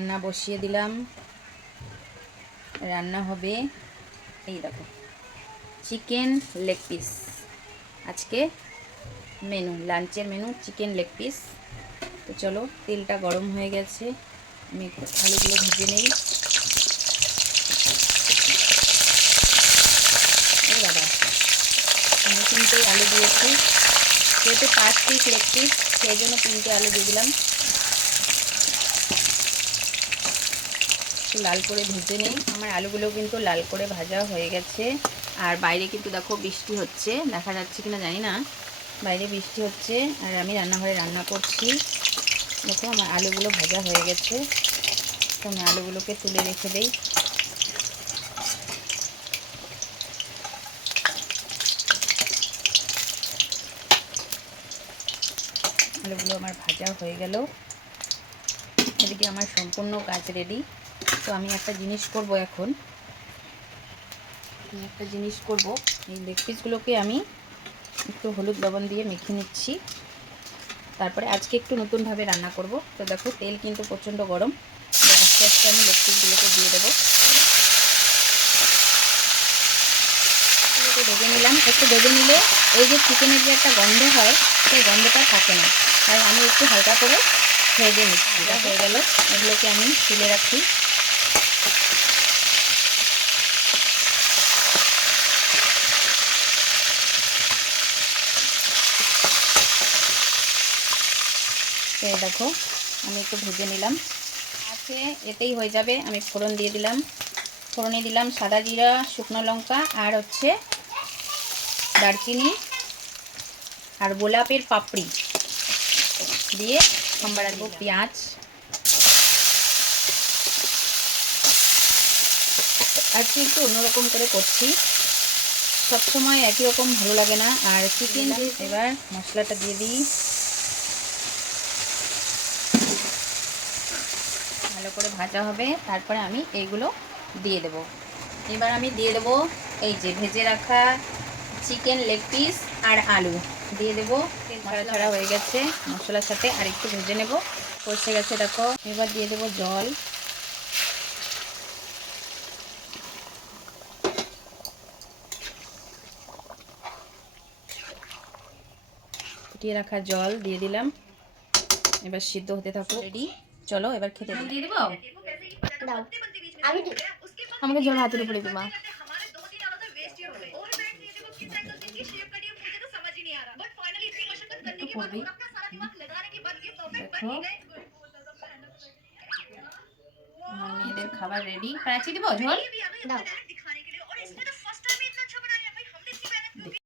রান্না বসিয়ে দিলাম। রান্না হবে এই দেখো চিকেন লেগ পিস। আজকে মেনু, লাঞ্চের মেনু চিকেন লেগ পিস। তো চলো, তেলটা গরম হয়ে গেছে, আমি একটু আলুগুলো ভেজে নেই। ও দাদা, আমি 3টে আলু দিয়েছি, যেহেতু 5 পিস লেগ পিস সেই জন্য 3টে আলু দিয়ে দিলাম। একটু লাল করে ভেজে নেই। আমার আলুগুলো কিন্তু লাল করে ভাজা হয়ে গেছে। আর বাইরে কিন্তু দেখো বৃষ্টি হচ্ছে, দেখা যাচ্ছে কিনা জানি না, বাইরে বৃষ্টি হচ্ছে আর আমি রান্নাঘরে রান্না করছি। দেখো আমার আলুগুলো ভাজা হয়ে গেছে, তো আমি আলুগুলোকে তুলে রেখে দেই। আলুগুলো আমার ভাজা হয়ে গেল, এদিকে আমার সম্পূর্ণ কাজ রেডি। তো আমি একটা জিনিস করব এখন, এই লেগ পিসগুলোকে আমি একটু হলুদ লবণ দিয়ে মেখে নিচ্ছি। তারপরে আজকে একটু নতুনভাবে রান্না করব। তো দেখো তেল কিন্তু প্রচণ্ড গরম, আস্তে আস্তে আমি লেগ পিসগুলোকে দিয়ে দেবো। ভেজে নিলাম, একটু ভেজে নিলে এই যে চিকেনের যে একটা গন্ধ হয়, সেই গন্ধটা থাকে না। আর আমি একটু হালকা করে ভেজে নিচ্ছি। এটা হয়ে গেল, এগুলোকে আমি তুলে রাখি। তো দেখো আমি একটু ভেজে নিলাম, আছে এতেই হয়ে যাবে। আমি ফোড়ন দিয়ে দিলাম, ফোড়নে দিলাম সাদা জিরা, শুকনো লঙ্কা আর হচ্ছে দারচিনি আর গোলাপের পাপড়ি দিয়ে সম্বারা দেবো পেঁয়াজ। আজকে একটু অন্যরকম করে করছি, সবসময় একই রকম ভালো লাগে না। আর চিকেন, এবার মশলাটা দিয়ে দিই, ভালো করে ভাজা হবে, তারপরে আমি এইগুলো দিয়ে দেব। এবার আমি দিয়ে দেবো এই যে ভেজে রাখা চিকেন লেগ পিস আর আলু দিয়ে দেবো। ছাড়া ছাড়া হয়ে গেছে মশলার সাথে, আর একটু ভেজে নেব, কষে গেছে দেখো। এবার দিয়ে দেবো জল, ফুটিয়ে রাখা জল দিয়ে দিলাম। এবার সিদ্ধ হতে থাকো, রেডি। চলো এবার খেতে দিয়ে দেবো। আমাকে জল হাতের উপরে দিবা। একটু করবি, দেখো আমার মেয়েদের খাবার রেডি। প্রাচী দিব ঝোল দাও।